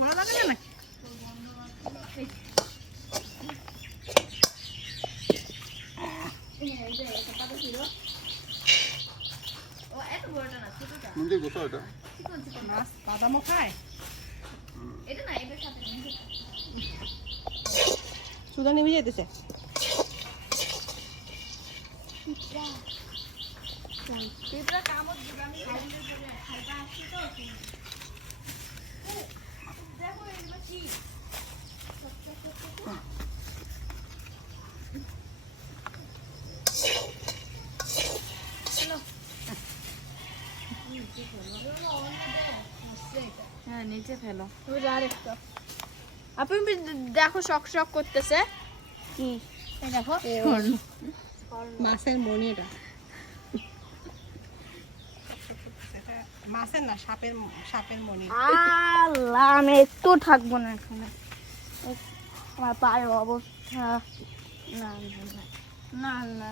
ভালো লাগে না নাকি? মাছ বাদামও খায়। সুদা নেমে যেতেছে। হ্যাঁ নিচে ফেলো। আপনি দেখো শক শক করতেছে কি দেখো মাছের মনি এটা। মাছের না, সাপের মনি। আল্লাহ আমি একটু থাকবো না এখানে, আমার পায়ের অবস্থা না না না না